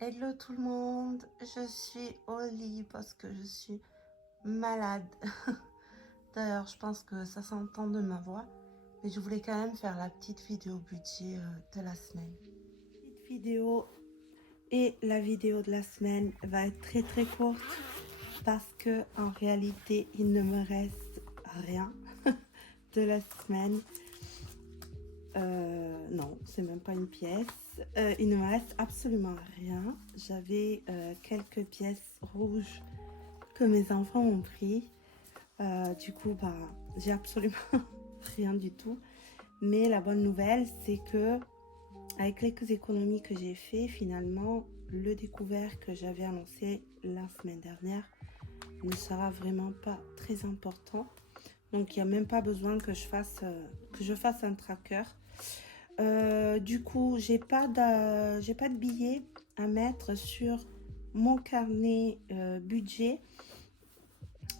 Hello tout le monde, je suis au lit parce que je suis malade. D'ailleurs, je pense que ça s'entend de ma voix, mais je voulais quand même faire la petite vidéo budget de la semaine. Petite vidéo et la vidéo de la semaine va être très courte parce que en réalité, il ne me reste rien de la semaine. Non, c'est même pas une pièce. Il ne me reste absolument rien. J'avais quelques pièces rouges que mes enfants ont pris. Du coup, bah, j'ai absolument rien du tout. Mais la bonne nouvelle, c'est que avec quelques économies que j'ai fait, finalement, le découvert que j'avais annoncé la semaine dernière ne sera vraiment pas très important. Donc, il n'y a même pas besoin que je fasse un tracker. Du coup, j'ai pas de billets à mettre sur mon carnet budget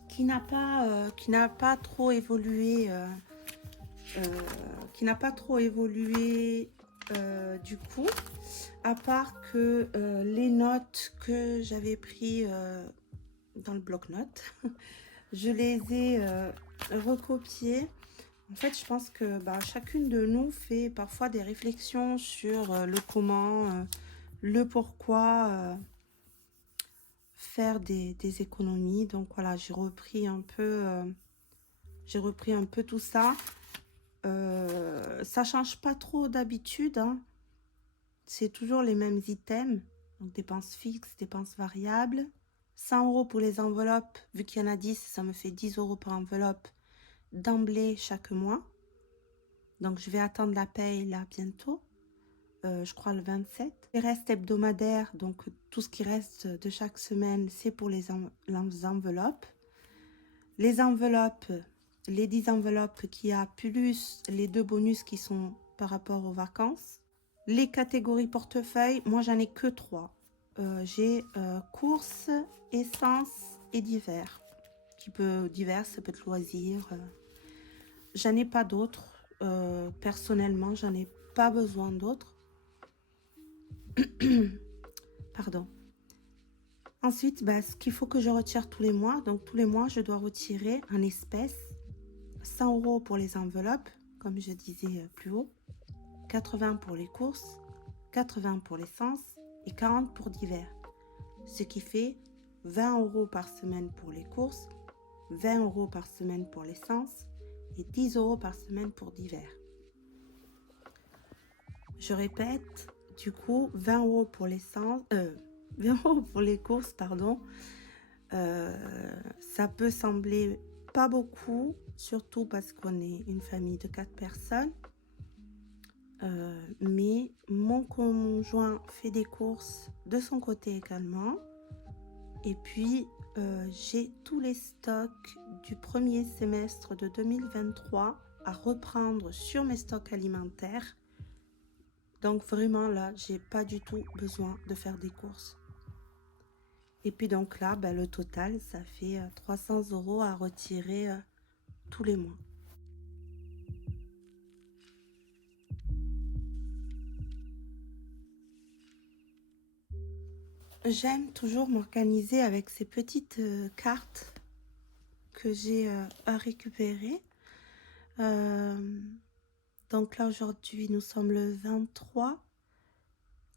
qui n'a pas trop évolué du coup, à part que les notes que j'avais pris dans le bloc-notes, je les ai recopiées. En fait, je pense que chacune de nous fait parfois des réflexions sur le comment, le pourquoi faire des économies. Donc voilà, j'ai repris un peu tout ça. Ça change pas trop d'habitude, hein. C'est toujours les mêmes items. Donc dépenses fixes, dépenses variables. 100 € pour les enveloppes. Vu qu'il y en a 10, ça me fait 10 € par enveloppe d'emblée chaque mois. Donc je vais attendre la paye là bientôt. Je crois le 27. Les restes hebdomadaires, donc tout ce qui reste de chaque semaine, c'est pour les enveloppes. Les enveloppes, les 10 enveloppes qu'il y a, plus les 2 bonus qui sont par rapport aux vacances. Les catégories portefeuille, moi j'en ai que 3. J'ai courses, essence et divers. Divers, ça peut être loisirs. J'en ai pas d'autres. Personnellement, j'en ai pas besoin d'autres. Pardon. Ensuite, ce qu'il faut que je retire tous les mois. Donc, tous les mois, je dois retirer en espèces 100 € pour les enveloppes, comme je disais plus haut, 80 pour les courses, 80 pour l'essence et 40 pour divers. Ce qui fait 20 € par semaine pour les courses, 20 € par semaine pour l'essence et 10 € par semaine pour divers. Je répète, du coup, 20 € pour l'essence, 20 € pour les courses, pardon. Ça peut sembler pas beaucoup, surtout parce qu'on est une famille de 4 personnes. Mais mon conjoint fait des courses de son côté également. Et puis, j'ai tous les stocks du premier semestre de 2023 à reprendre sur mes stocks alimentaires. Donc vraiment là, j'ai pas du tout besoin de faire des courses. Et puis donc là, le total, ça fait 300 € à retirer tous les mois. J'aime toujours m'organiser avec ces petites cartes que j'ai à récupérer. Donc là, aujourd'hui, nous sommes le 23.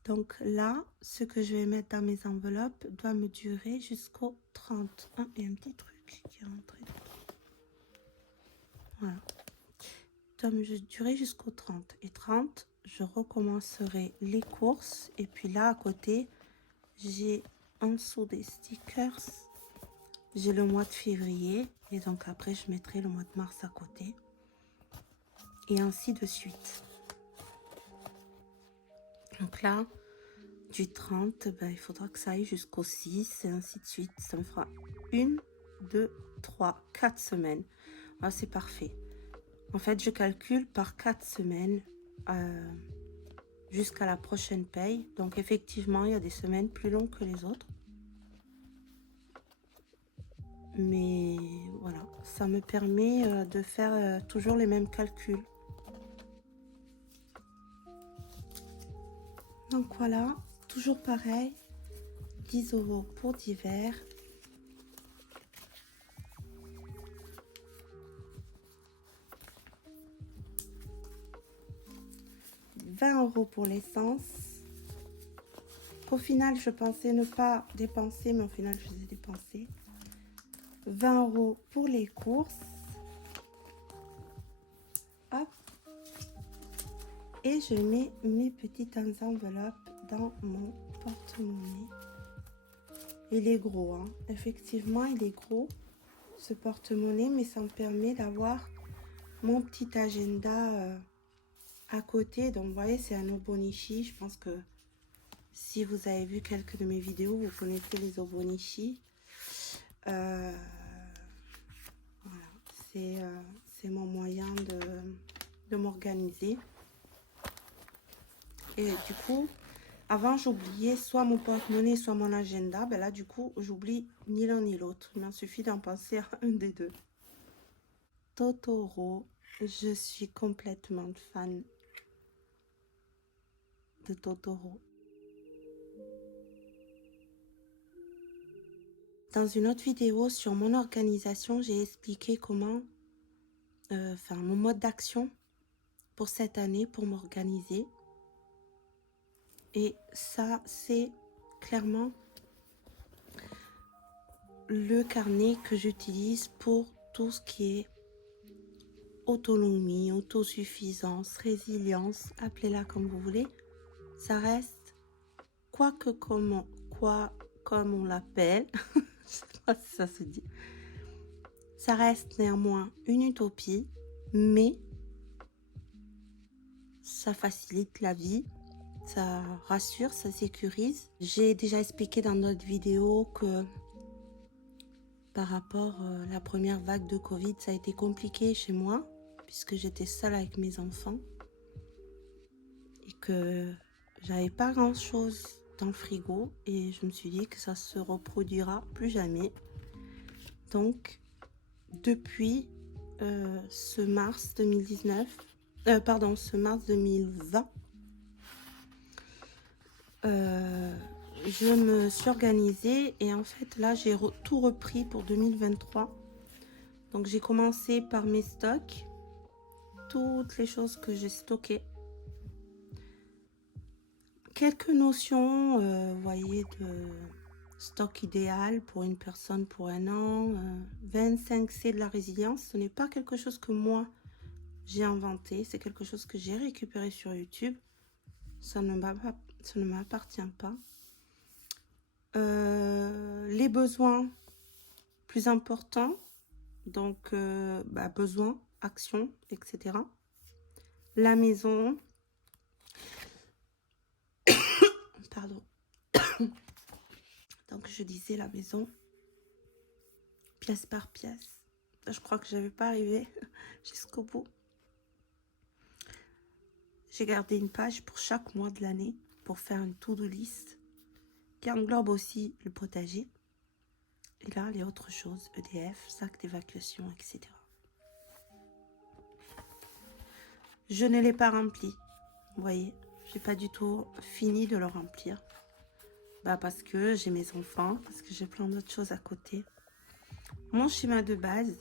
Donc là, ce que je vais mettre dans mes enveloppes doit me durer jusqu'au 30. Il y a un petit truc qui est rentré. Voilà. Doit me durer jusqu'au 30. Et 30, je recommencerai les courses. Et puis là, à côté, j'ai en dessous des stickers, j'ai le mois de février. Et donc après, je mettrai le mois de mars à côté. Et ainsi de suite. Donc là, du 30, il faudra que ça aille jusqu'au 6 et ainsi de suite. Ça me fera 1, 2, 3, 4 semaines. Ah, c'est parfait. En fait, je calcule par 4 semaines jusqu'à la prochaine paye. Donc effectivement, il y a des semaines plus longues que les autres. Mais voilà, ça me permet de faire toujours les mêmes calculs. Donc voilà, toujours pareil, 10 € pour divers. « 20 € pour l'essence. Au final, je pensais ne pas dépenser, mais au final, je les ai dépensés. 20 € pour les courses. Hop. Et je mets mes petites enveloppes dans mon porte-monnaie. Il est gros, hein. Effectivement, il est gros, ce porte-monnaie, mais ça me permet d'avoir mon petit agenda à côté. Donc, vous voyez, c'est un Obonichi. Je pense que si vous avez vu quelques de mes vidéos, vous connaissez les Obonichi. Voilà, c'est mon moyen de m'organiser. Et du coup, avant, j'oubliais soit mon porte-monnaie, soit mon agenda. Ben là, du coup, j'oublie ni l'un ni l'autre. Il m'en suffit d'en penser à un des deux. Totoro, je suis complètement fan de Totoro. Dans une autre vidéo sur mon organisation, j'ai expliqué comment, mon mode d'action pour cette année, pour m'organiser. Et ça, c'est clairement le carnet que j'utilise pour tout ce qui est autonomie, autosuffisance, résilience, appelez-la comme vous voulez. Ça reste, comme on l'appelle, je sais pas si ça se dit, ça reste néanmoins une utopie, mais ça facilite la vie, ça rassure, ça sécurise. J'ai déjà expliqué dans d'autres vidéos que par rapport à la première vague de Covid, ça a été compliqué chez moi, puisque j'étais seule avec mes enfants et que j'avais pas grand chose dans le frigo, et je me suis dit que ça se reproduira plus jamais. Donc depuis ce mars 2019, ce mars 2020, je me suis organisée et en fait là j'ai tout repris pour 2023. Donc j'ai commencé par mes stocks, toutes les choses que j'ai stockées, quelques notions, vous voyez, de stock idéal pour une personne pour un an. 25C de la résilience, ce n'est pas quelque chose que moi j'ai inventé, c'est quelque chose que j'ai récupéré sur YouTube. Ça ne m'appartient pas. Les besoins plus importants, donc besoins, actions, etc. La maison, pardon. Donc je disais la maison, pièce par pièce. Je crois que je n'avais pas arrivé jusqu'au bout. J'ai gardé une page pour chaque mois de l'année pour faire une to-do list qui englobe aussi le potager. Et là, les autres choses, EDF, sac d'évacuation, etc. Je ne l'ai pas rempli. Vous voyez, j'ai pas du tout fini de le remplir. Parce que j'ai mes enfants, parce que j'ai plein d'autres choses à côté. Mon schéma de base,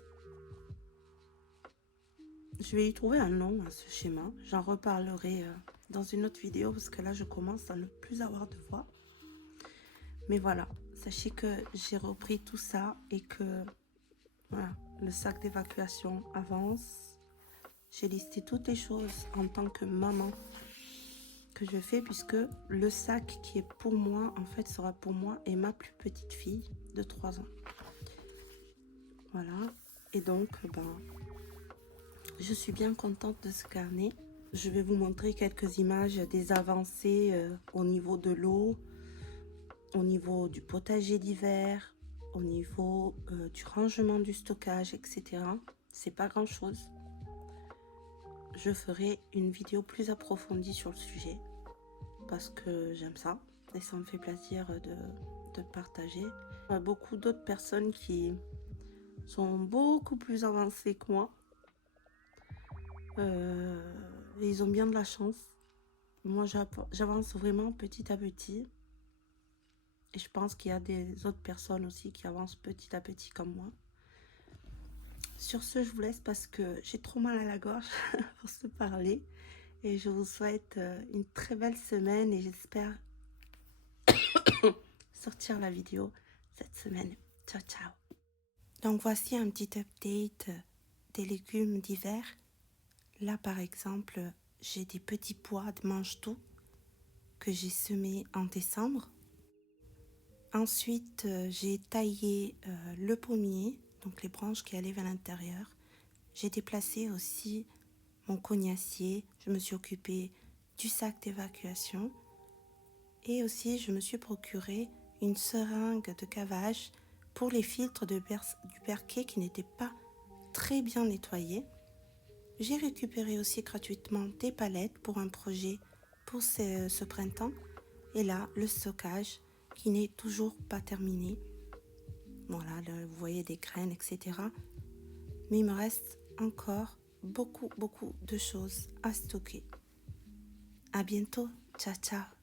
je vais y trouver un nom à ce schéma. J'en reparlerai dans une autre vidéo parce que là, je commence à ne plus avoir de voix. Mais voilà, sachez que j'ai repris tout ça et que voilà, le sac d'évacuation avance. J'ai listé toutes les choses en tant que maman que je fais, puisque le sac qui est pour moi, en fait, sera pour moi et ma plus petite fille de 3 ans. Voilà. Et donc, je suis bien contente de ce carnet. Je vais vous montrer quelques images des avancées au niveau de l'eau, au niveau du potager d'hiver, au niveau du rangement du stockage, etc. C'est pas grand chose. Je ferai une vidéo plus approfondie sur le sujet parce que j'aime ça et ça me fait plaisir de partager. Il y a beaucoup d'autres personnes qui sont beaucoup plus avancées que moi. Et ils ont bien de la chance. Moi, j'avance vraiment petit à petit. Et je pense qu'il y a des autres personnes aussi qui avancent petit à petit comme moi. Sur ce, je vous laisse parce que j'ai trop mal à la gorge pour se parler. Et je vous souhaite une très belle semaine et j'espère sortir la vidéo cette semaine. Ciao, ciao. Donc voici un petit update des légumes d'hiver. Là, par exemple, j'ai des petits pois de mange-tout que j'ai semés en décembre. Ensuite, j'ai taillé le pommier, donc les branches qui allaient vers l'intérieur. J'ai déplacé aussi mon cognacier. Je me suis occupée du sac d'évacuation. Et aussi, je me suis procuré une seringue de cavage pour les filtres du perquet qui n'étaient pas très bien nettoyés. J'ai récupéré aussi gratuitement des palettes pour un projet pour ce printemps. Et là, le stockage qui n'est toujours pas terminé. Voilà, vous voyez des graines, etc. Mais il me reste encore beaucoup de choses à stocker. À bientôt. Ciao, ciao.